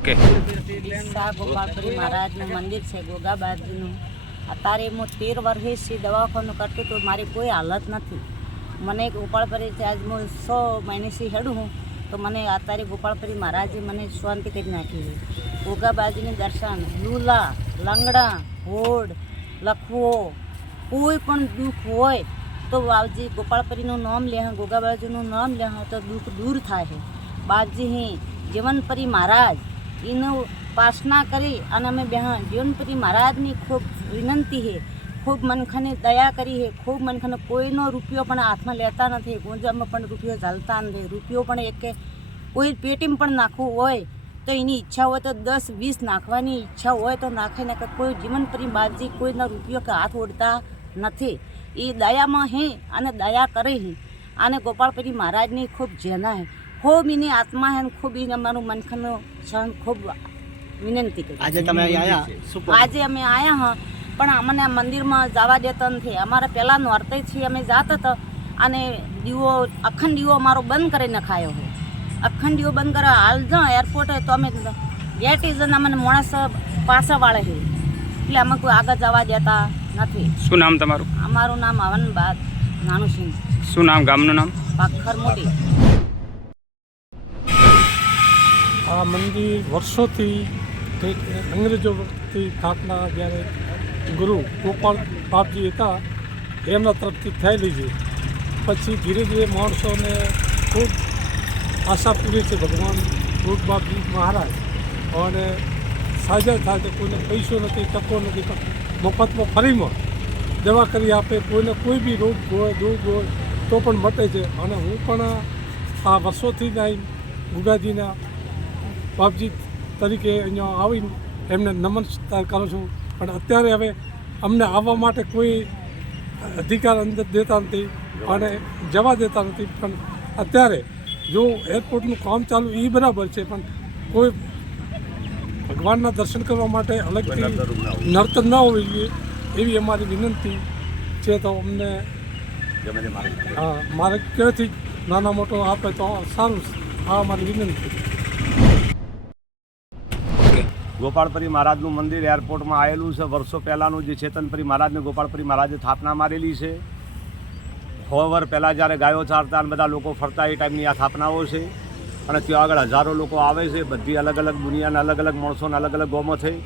ગોપાલપુરી મહારાજનું મંદિર છે ગોગાબાદનું અત્યારે હું તેર વર્ષથી દવાખાનું કરતી તો મારી કોઈ હાલત નથી. મને ગોપાળપરી આજ હું સો મહિનેથી હેડું હું તો મને અત્યારે ગોપાળપરી મહારાજે મને શાંતિ કરી નાખી ગોગાબાજુની દર્શન લુલા લંગડા, હોડ, લખવો, કોઈ પણ દુઃખ હોય, તો બાવજી ગોપાળપરીનું નામ લે, ગોગાબાજુનું નામ લે, તો દુઃખ દૂર થાય બાપજી જીવનપરી મહારાજ એનું ઉપાસના કરી અને અમે બહેન જીવનપતિ મહારાજની ખૂબ વિનંતી છે ખૂબ મનખાને દયા કરી છે ખૂબ મનખાને કોઈનો રૂપિયો પણ હાથમાં લેતા નથી ગુંજામાં પણ રૂપિયો ચાલતા નથી રૂપિયો પણ એક કોઈ પેટીમાં પણ નાખવું હોય તો એની ઈચ્છા હોય તો દસ વીસ નાખવાની ઈચ્છા હોય તો નાખે ને કે કોઈ જીવનપરી બાજી કોઈના રૂપિયો કે હાથ ઓળતા નથી એ દયામાં હે અને દયા કરે હે અને ગોપાલપતિ મહારાજની ખૂબ જેના હે ખૂબ એની આત્મા હે ખૂબ એને અમારું મનખનો સહન ખૂબ વિનંતી કરી. આજે તમે આવ્યા આજે અમે આવ્યા હા પણ અમને આ મંદિરમાં જવા દેતા નથી અમારે પહેલાં નોરતેથી અમે જાતા હતા અને દીવો અખંડ દીવો અમારો બંધ કરી નખાયો હોય અખંડ દીવો બંધ કરે હાલ જ એરપોર્ટે તો અમે ગેટી જઈને અમને માણસ પાછા વાળે છે. એટલે અમે કોઈ આગળ જવા દેતા નથી. શું નામ તમારું? અમારું નામ હવન બાદ નાનુસિંહ. શું નામ ગામનું નામ? પાખર મોટી. આ મંદિર વર્ષોથી અંગ્રેજો અંગ્રેજોથી સ્થાપના જ્યારે ગુરુ ગોપાલ બાપજી હતા, એમના તરફથી થયેલી છે. પછી ધીરે ધીરે માણસોને ખૂબ આશા પૂરી છે ભગવાન ગુરુ બાપજી મહારાજ. અને સાજા થાય છે કોઈને પૈસો નથી, તકો નથી મફતમાં ફરીમાં દવા કરી આપે, કોઈને કોઈ બી રોગ હોય, દુઃખ હોય, તો પણ મટે છે. અને હું પણ આ વર્ષોથી જ અહીં ગુગાજીના બાપજી તરીકે અહીંયા આવીને એમને નમસ્કાર કરું છું. પણ અત્યારે હવે અમને આવવા માટે કોઈ અધિકાર અંદર દેતા નથી અને જવા દેતા નથી. પણ અત્યારે જો એરપોર્ટનું કામ ચાલુ એ બરાબર છે પણ કોઈ ભગવાનના દર્શન કરવા માટે અલગથી નર્તન ન હોવી જોઈએ એવી અમારી વિનંતી છે તો અમને હા મારે ક્યાંથી નાના મોટો આપે તો સારું. આ અમારી વિનંતી. ગોપાળપરી મહારાજનું મંદિર એરપોર્ટમાં આવેલું છે. વર્ષો પહેલાંનું જે ચેતનપરી મહારાજને ગોપાળપરી મહારાજે સ્થાપના મારેલી છે. સો વર પહેલાં જ્યારે ગાયો ચારતા અને બધા લોકો ફરતા એ ટાઈમની આ સ્થાપનાઓ છે. અને ત્યાં આગળ હજારો લોકો આવે છે. બધી અલગ અલગ દુનિયાના અલગ અલગ માણસોને અલગ અલગ ગોમો થઈ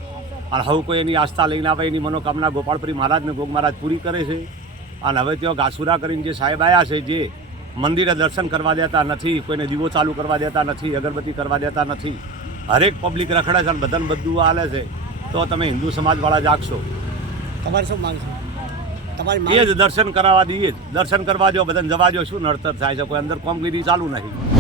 અને હવે કોઈ એની આસ્થા લઈને આવે, એની મનોકામના ગોપાળપરી મહારાજને ગોગ મહારાજ પૂરી કરે છે. અને હવે ત્યાં ઘાસુરા કરીને જે સાહેબ આવ્યા છે, જે મંદિરે દર્શન કરવા દેતા નથી, કોઈને દીવો ચાલુ કરવા દેતા નથી, અગરબત્તી કરવા દેતા નથી. હરેક પબ્લિક રખડે છે અને બધાને બધું હાલે છે તો તમે હિન્દુ સમાજવાળા જાગશો. તમારે શું માંગ તમારી એ જ દર્શન કરાવવા દઈએ દર્શન કરવા જો બધાને જવા જો શું નડતર થાય છે? કોઈ અંદર કોમગીરી ચાલુ નહીં.